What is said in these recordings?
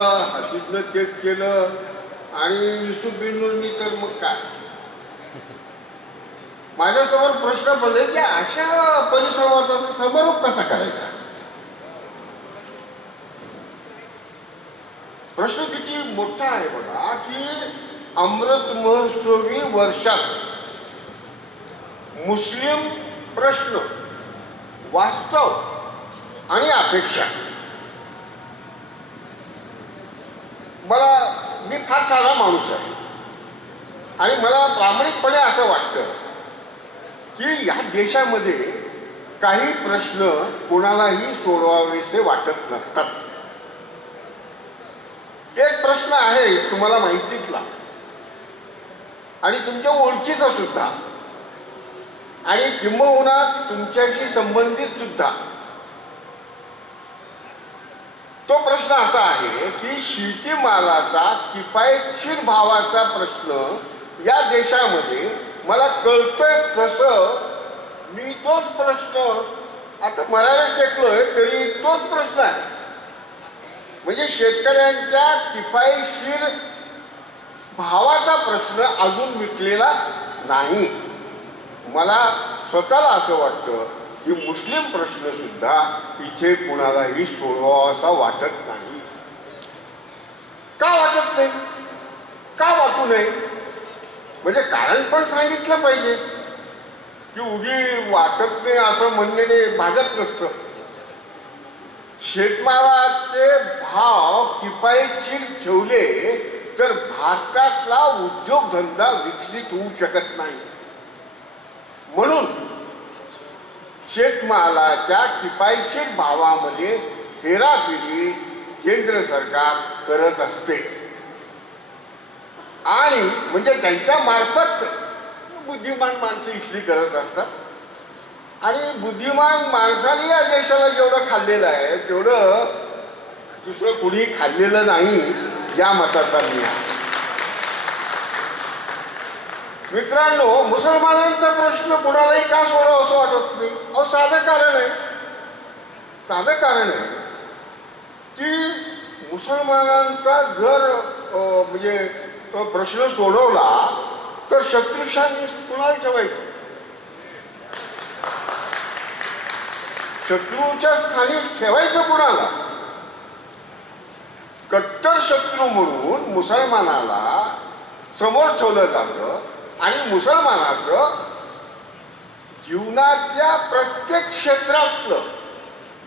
हसीबनं तेच केलं आणि युसुफ बिन नूरनी तर मग काय? माझ्यासमोर प्रश्न पडले की अशा परिसंवादाचा समारोप कसा करायचा? प्रश्न किती मोठा आहे बघा की अमृत महोत्सवी वर्षात मुस्लिम प्रश्न वास्तव आणि अपेक्षा मला मी फार साधा माणूस आहे. आणि मला प्रामाणिकपणे असं वाटतं की या देशामध्ये काही प्रश्न कोणालाही सोडवावेसे वाटत नसतात. एक प्रश्न आहे तुम्हाला माहितीतला. आणि तुमच्या ओळखीचा सुद्धा. आणि किंबहुना तुमच्याशी संबंधित सुद्धा. तो प्रश्न असा आहे की शेतीमालाचा किफायतशीर भावाचा प्रश्न या देशामध्ये मला कळतोय कसं मी तोच प्रश्न आता मराठीत टेकलोय तरी तोच प्रश्न आहे. म्हणजे शेतकऱ्यांच्या किफायतशीर भावाचा प्रश्न अजून मिटलेला नाही. मला स्वतःला असं वाटतं की मुस्लिम प्रश्नसुद्धा तिथे कुणालाही सोडवावा असा वाटत नाही. का वाटत नाही? का वाटू नये? म्हणजे कारण पण सांगितलं पाहिजे. की उगी वाटत नाही असं म्हणण्याने भागत नसतं. शेतमालाचे भाव किफायतशीर ठेवले तर भारतातला उद्योगधंदा विकसित होऊ शकत नाही. म्हणून शेतमालाच्या किफायतशीर भावामध्ये हेराफेरी केंद्र सरकार करत असते. आणि म्हणजे त्यांच्या मार्फत बुद्धिमान माणसं इथली करत असतात. आणि बुद्धिमान माणसाने या देशाला जेवढं खाल्लेलं आहे तेवढं दुसरं कुणी खाल्लेलं नाही या मताचा मी आहे मित्रांनो मुसलमानांचा प्रश्न कुणालाही का सोडावा असं वाटत नाही? अहो साधं कारण आहे. साधं कारण आहे की मुसलमानांचा जर म्हणजे तो प्रश्न सोडवला तर शत्रुशांनी कुणाला ठेवायचं? शत्रूच्या स्थानी ठेवायचं कुणाला? कट्टर शत्रू म्हणून मुसलमानाला समोर ठेवलं जातं. आणि मुसलमानाचं जीवनातल्या प्रत्येक क्षेत्रातलं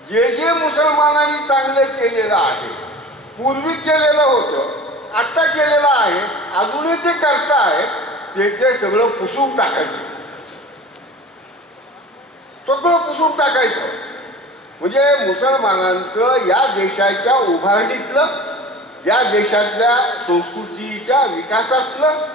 जे जे मुसलमानांनी चांगलं केलेलं आहे पूर्वी केलेलं होतं आत्ता केलेलं आहे अजूनही ते करता आहे ते ते सगळं पुसून टाकायचं. सगळं पुसून टाकायचं. म्हणजे मुसलमानांचं या देशाच्या उभारणीतलं या देशातल्या संस्कृतीच्या विकासातलं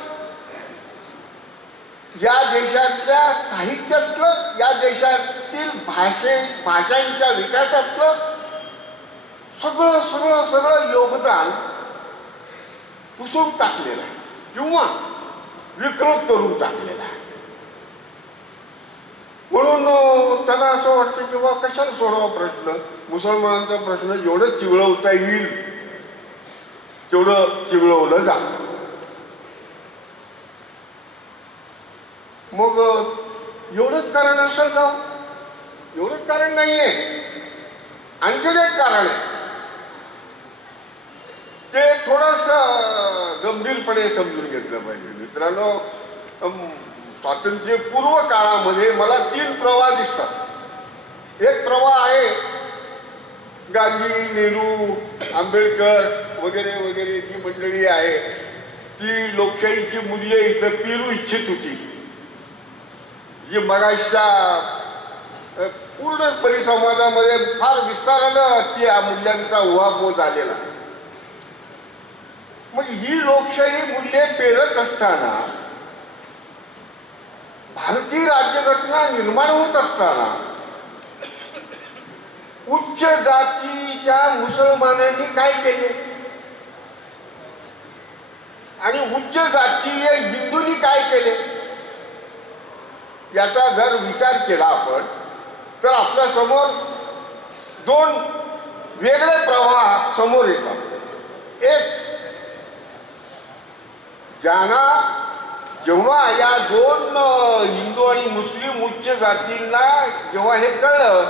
या देशातल्या साहित्यातलं या देशातील भाषे भाषांच्या विकासातलं सगळं सगळं सगळं योगदान पुसून टाकलेलं आहे. किंवा विकृत करून टाकलेलं आहे. म्हणून त्यांना असं वाटतं की बा कशाला सोडवा प्रश्न? मुसलमानांचा प्रश्न जेवढं चिवळवता येईल तेवढं चिवळवलं जातं. मग एवढंच कारण असेल का हो? एवढंच कारण नाहीये. आणखीन एक कारण आहे. ते थोडस गंभीरपणे समजून घेतलं पाहिजे. मित्रांनो स्वातंत्र्य स्वातंत्र्यपूर्व काळामध्ये मला तीन प्रवाह दिसतात. एक प्रवाह आहे गांधी नेहरू आंबेडकर वगैरे वगैरे जी मंडळी आहे ती लोकशाहीची मूल्य इथं पेरू इच्छित होती. जी मगाशच्या पूर्ण परिसंवादामध्ये फार विस्तारानं त्या मूल्यांचा उहापोह झालेला. आहे मग ही लोकशाही मूल्ये पेरत असताना भारतीय राज्यघटना निर्माण होत असताना उच्च जातीच्या मुसलमानांनी काय केले? आणि उच्च जातीय हिंदूंनी काय केले? याचा जर विचार केला आपण तर आपल्यासमोर दोन वेगळे प्रवाह समोर येतात. एक ज्यांना जेव्हा या दोन हिंदू आणि मुस्लिम उच्च जातींना जेव्हा हे कळलं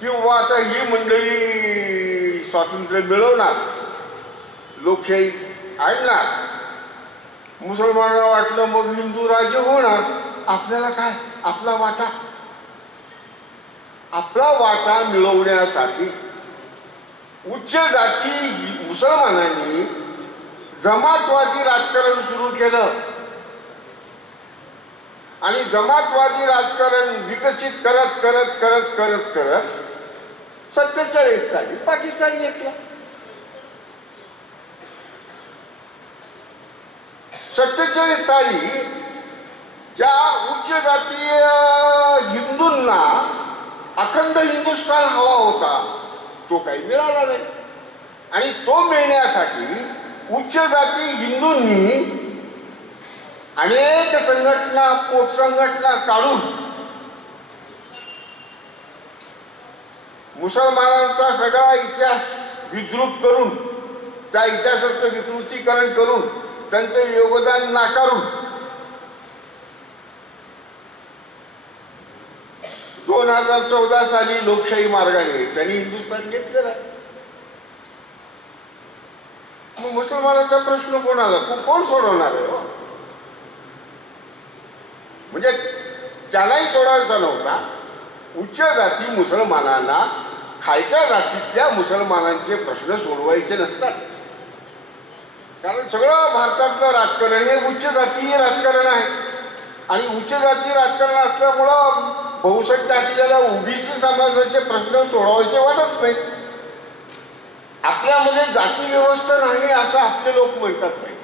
किंवा आता ही मंडळी स्वातंत्र्य मिळवणार लोकशाही आणणार मुसलमानांना वाटलं मग हिंदू राज्य होणार. आपल्याला काय? आपला वाटा. आपला वाटा मिळवण्यासाठी उच्च जाती मुसलमानांनी जमातवादी राजकारण सुरू केलं. आणि जमातवादी राजकारण विकसित करत करत करत करत करत सत्तेचाळीस साली पाकिस्तान घेतला सत्तेचाळीस साली ज्या उच्च जातीय हिंदूंना अखंड हिंदुस्थान हवा होता तो काही मिळाला नाही. आणि तो मिळण्यासाठी उच्च जाती हिंदूंनी अनेक संघटना पोट संघटना काढून मुसलमानांचा सगळा इतिहास विद्रुप करून त्या इतिहासाचं विकृतीकरण करून त्यांचं योगदान नाकारून दोन हजार चौदा साली लोकशाही मार्गाने त्यांनी हिंदुस्थान घेतलेला. मग मुसलमानाचा प्रश्न कोणाला? कोण सोडवणार आहे हो? म्हणजे त्यालाही सोडायचा नव्हता उच्च जाती मुसलमानांना खालच्या जातीतल्या मुसलमानांचे प्रश्न सोडवायचे नसतात. कारण सगळं भारतातलं राजकारण हे उच्च जातीय राजकारण आहे. आणि उच्च जाती राजकारण असल्यामुळं बहुसंख्य असलेल्या ओबीसी समाजाचे प्रश्न सोडवायचे वाटत नाहीत. आपल्यामध्ये जाती व्यवस्था नाही असं आपले लोक म्हणतात नाही.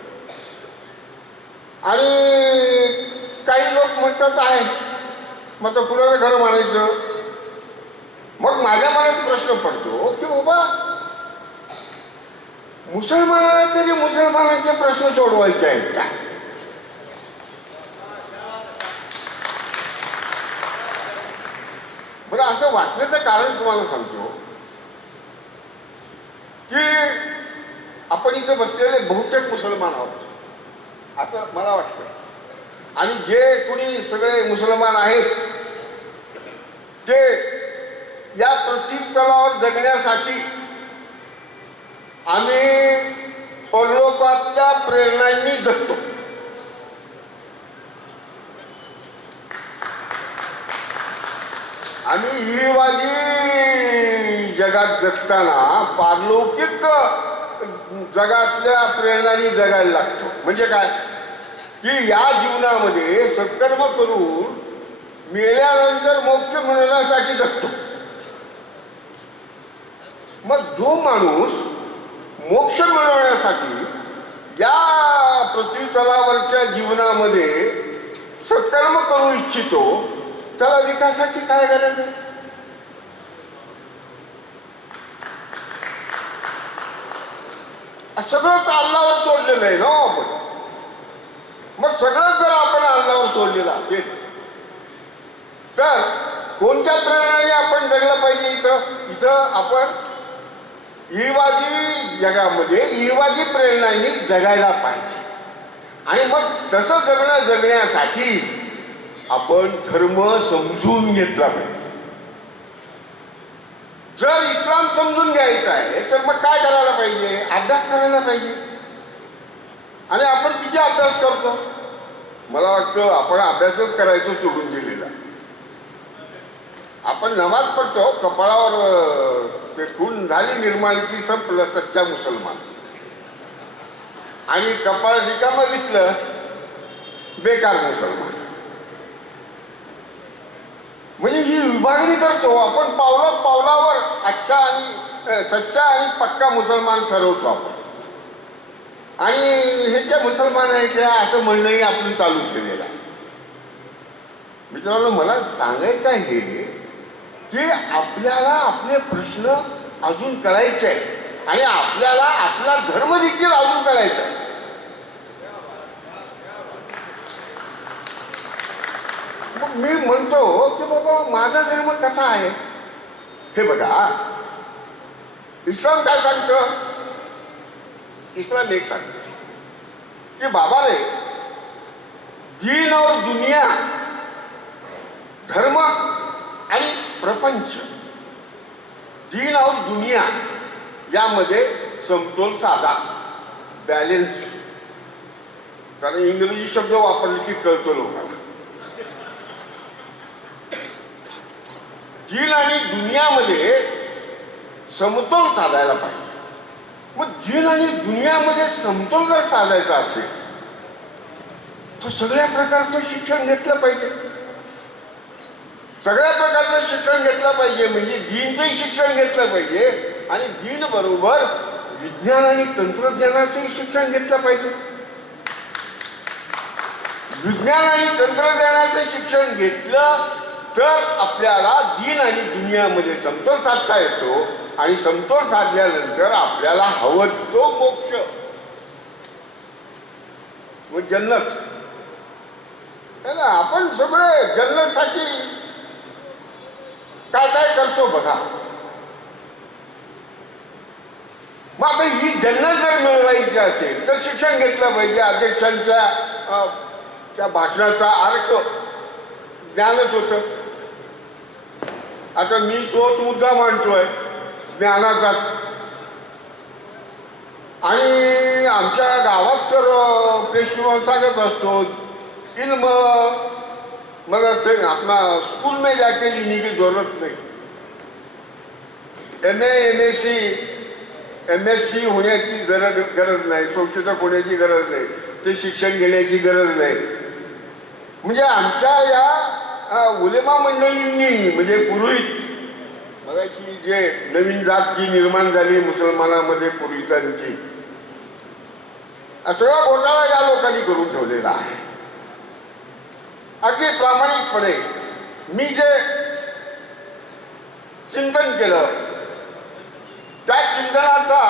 आणि काही लोक म्हणतात आहे मग तर कुणाचं घर मारायचं? मग माझ्या मनात प्रश्न पडतो की बाबा मुसलमानाला तरी मुसलमानांचे प्रश्न सोडवायचे आहेत का? बरं असं वाटण्याचं कारण तुम्हाला सांगतो की आपण इथं बसलेले बहुतेक मुसलमान आहोत. असं मला वाटतं. आणि जे कोणी सगळे मुसलमान आहेत ते या पृथ्वीतलावर जगण्यासाठी आम्ही परलोकातल्या प्रेरणांनी जगतो. आम्ही हिवाली जगात जगताना पारलौकिक जगातल्या प्रेरणांनी जगायला लागतो. म्हणजे काय? की या जीवनामध्ये सत्कर्म करून मेल्यानंतर मोक्ष मिळवण्यासाठी जगतो. मग जो माणूस मोक्ष मिळवण्यासाठी या पृथ्वीतलावरच्या जीवनामध्ये सत्कर्म करू इच्छितो त्याला विकासाची काय गरज आहे? सगळंच अल्लावर सोडलेलं आहे ना आपण. मग सगळं जर आपण अल्लावर सोडलेलं असेल तर कोणत्या प्रेरणाने आपण जगलं पाहिजे इथं? इथं आपण ईवादी जगामध्ये ईवादी प्रेरणांनी जगायला पाहिजे. आणि मग तसं जगणं जगण्यासाठी आपण धर्म समजून घेतला पाहिजे. जर इस्लाम समजून घ्यायचा आहे तर मग काय करायला पाहिजे? अभ्यास करायला पाहिजे. आणि आपण किती अभ्यास करतो? मला वाटतं आपण अभ्यासच करायचो सोडून दिलेला. आपण नमाज पडतो कपाळावर ते खून झाली निर्माण की संपलं सच्चा मुसलमान. आणि कपाळ रिकामं दिसलं बेकार मुसलमान म्हणजे ही विभागणी करतो. आपण पावला पावलावर अच्छा आणि सच्चा आणि पक्का मुसलमान ठरवतो आपण. आणि हे त्या मुसलमान आहे त्या असं म्हणणंही आपण चालू केलेलं आहे. मित्रांनो मला सांगायचं आहे की आपल्याला आपले प्रश्न अजून कळायचे आहे आणि आपल्याला आपला धर्म देखील अजून कळायचा आहे. मग मी म्हणतो की बाबा माझा धर्म कसा आहे? हे बघा. इस्लाम काय सांगतं? इस्लाम एक सांगत. की बाबा रे दीन और दुनिया धर्म आणि प्रपंच दीन और दुनिया यामध्ये समतोल साधा. बॅलेन्स कारण इंग्रजी शब्द वापरले की कळतो लोकांना. दिन आणि दुनियामध्ये समतोल साधायला पाहिजे. मग दिन आणि दुनियामध्ये समतोल जर साधायचा असेल तर सगळ्या प्रकारचं शिक्षण घेतलं पाहिजे. सगळ्या प्रकारचं शिक्षण घेतलं पाहिजे म्हणजे दिनचंही शिक्षण घेतलं पाहिजे आणि दिन बरोबर विज्ञान आणि तंत्रज्ञानाचंही शिक्षण घेतलं पाहिजे. विज्ञान आणि तंत्रज्ञानाचं शिक्षण घेतलं तर आपल्याला दिन आणि दुनियामध्ये समतोल साधता येतो आणि समतोल साधल्यानंतर आपल्याला हवं तो मोक्ष. व जन्नत. है ना? आपण सगळे जन्नतसाठी काय काय करतो बघा. मग आता ही जन्नत जर मिळवायची असेल तर शिक्षण घेतलं पाहिजे. अध्यक्षांच्या त्या भाषणाचा अर्थ ज्ञानच होतं. आता मी तोच मुद्दा मांडतोय ज्ञानाचाच आणि आमच्या गावात तर अ, पेशवा सांगत असतो. इल्म मला से अपना स्कूल में जाके लिखने की जरूरत नाही. M A M S C M S C होण्याची गरज गरज नाही. संशोधक होण्याची गरज नाही. ते शिक्षण घेण्याची गरज नाही. म्हणजे आमच्या या हा उलेमा मंडळींनी म्हणजे पुरोहित मगाशी जे नवीन जात जी निर्माण झाली मुसलमानामध्ये पुरोहितांची हा सगळा घोटाळा या लोकांनी करून ठेवलेला आहे. अगदी प्रामाणिकपणे मी जे चिंतन केलं त्या चिंतनाचा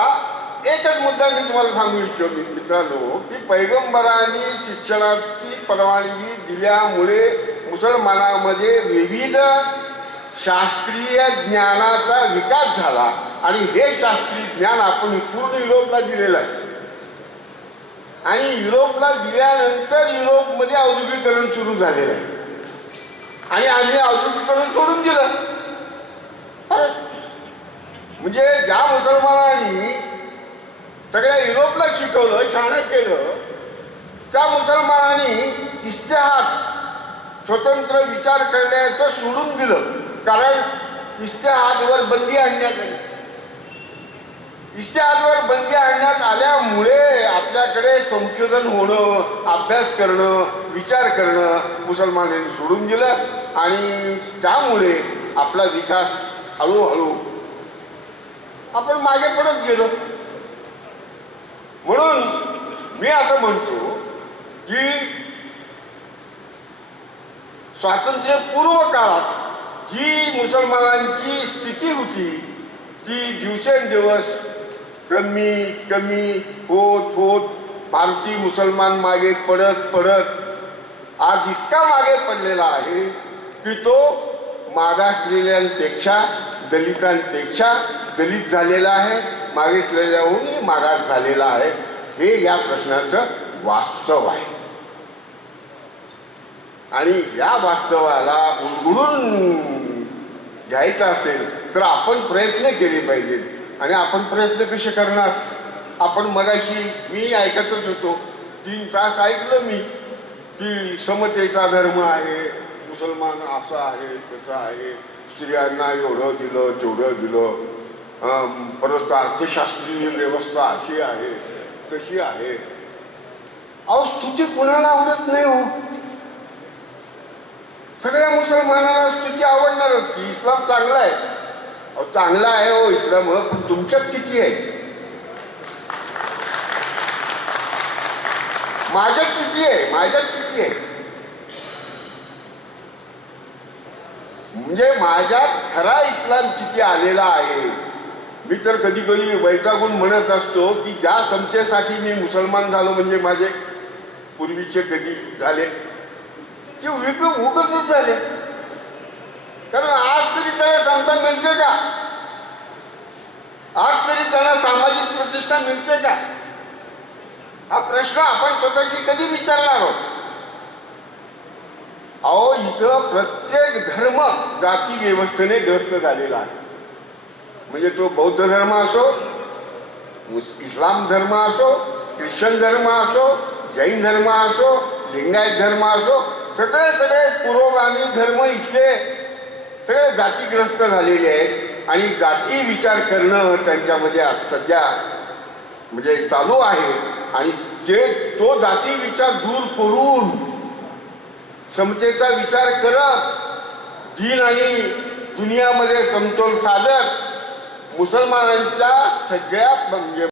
एकच मुद्दा मी तुम्हाला सांगू इच्छितो मित्रांनो की पैगंबरांनी शिक्षणाची परवानगी दिल्यामुळे मुसलमानामध्ये विविध शास्त्रीय ज्ञानाचा विकास झाला. आणि हे शास्त्रीय ज्ञान आपण पूर्ण युरोपला दिलेलं आहे. आणि युरोपला दिल्यानंतर युरोपमध्ये औद्योगिकरण सुरू झालेलं आहे. आणि आम्ही औद्योगिकरण सोडून दिलं. म्हणजे ज्या मुसलमानांनी सगळ्या युरोपला शिकवलं शाणं केलं त्या मुसलमानांनी इश्तेहात स्वतंत्र विचार करण्याचं सोडून दिलं. कारण इश्तेहादवर बंदी आणण्यात आली. इश्तेहादवर बंदी आणण्यात आल्यामुळे आपल्याकडे संशोधन होणं अभ्यास करणं विचार करणं मुसलमानांनी सोडून दिलं आणि त्यामुळे आपला विकास हळूहळू आपण मागे पडत गेलो. म्हणून मी असं म्हणतो की स्वातंत्र्यपूर्व काळात जी मुसलमानांची स्थिती होती ती दिवसेंदिवस कमी कमी होत होत भारतीय मुसलमान मागे पडत पडत आज इतका मागे पडलेला आहे की तो मागासलेल्यांपेक्षा दलितांपेक्षा दलित झालेला आहे मागासलेल्याहूनही मागास झालेला आहे. हे या प्रश्नाचं वास्तव आहे. आणि या वास्तवाला उलगडून घ्यायचं असेल तर आपण प्रयत्न केले पाहिजेत. आणि आपण प्रयत्न कसे करणार? आपण मगाशी मी ऐकतच होतो तीन तास ऐकलं मी की समतेचा धर्म आहे मुसलमान असं आहे तसं आहे स्त्रियांना एवढं दिलं तेवढं दिलं. परत अर्थशास्त्रीय व्यवस्था अशी आहे तशी आहे. अहो स्तुती कुणाला आवडत नाही हो? सगळ्या मुसलमानांना तुझी आवडणारच की इस्लाम चांगला आहे. अहो चांगला आहे हो इस्लाम पण तुमच्यात किती आहे? माझ्यात किती आहे? माझ्यात किती आहे? म्हणजे माझ्यात खरा इस्लाम किती आलेला आहे? मी तर कधी कधी वैतागून म्हणत असतो की ज्या समतेसाठी मी मुसलमान झालो म्हणजे माझे पूर्वीचे कधी झाले? ते उग उगच झाले. कारण आज तरी त्याला समता मिळते का? आज तरी त्याला सामाजिक प्रतिष्ठा मिळते का? हा प्रश्न आपण स्वतःशी कधी विचारणार आहोत? अहो इथं प्रत्येक धर्म जाती व्यवस्थेने ग्रस्त झालेला आहे. म्हणजे तो बौद्ध धर्म असो इस्लाम धर्म असो ख्रिश्चन धर्म असो जैन धर्म असो लिंगायत धर्म असो सगळे सगळे पुरोगामी धर्म इथले सगळे जातीग्रस्त झालेले आहेत आणि जाती विचार करणं त्यांच्यामध्ये सध्या म्हणजे चालू आहे. आणि ते तो जाती विचार दूर करून समतेचा विचार करत दिन आणि दुनियामध्ये समतोल साधत मुसलमानांच्या सगळ्या म्हणजे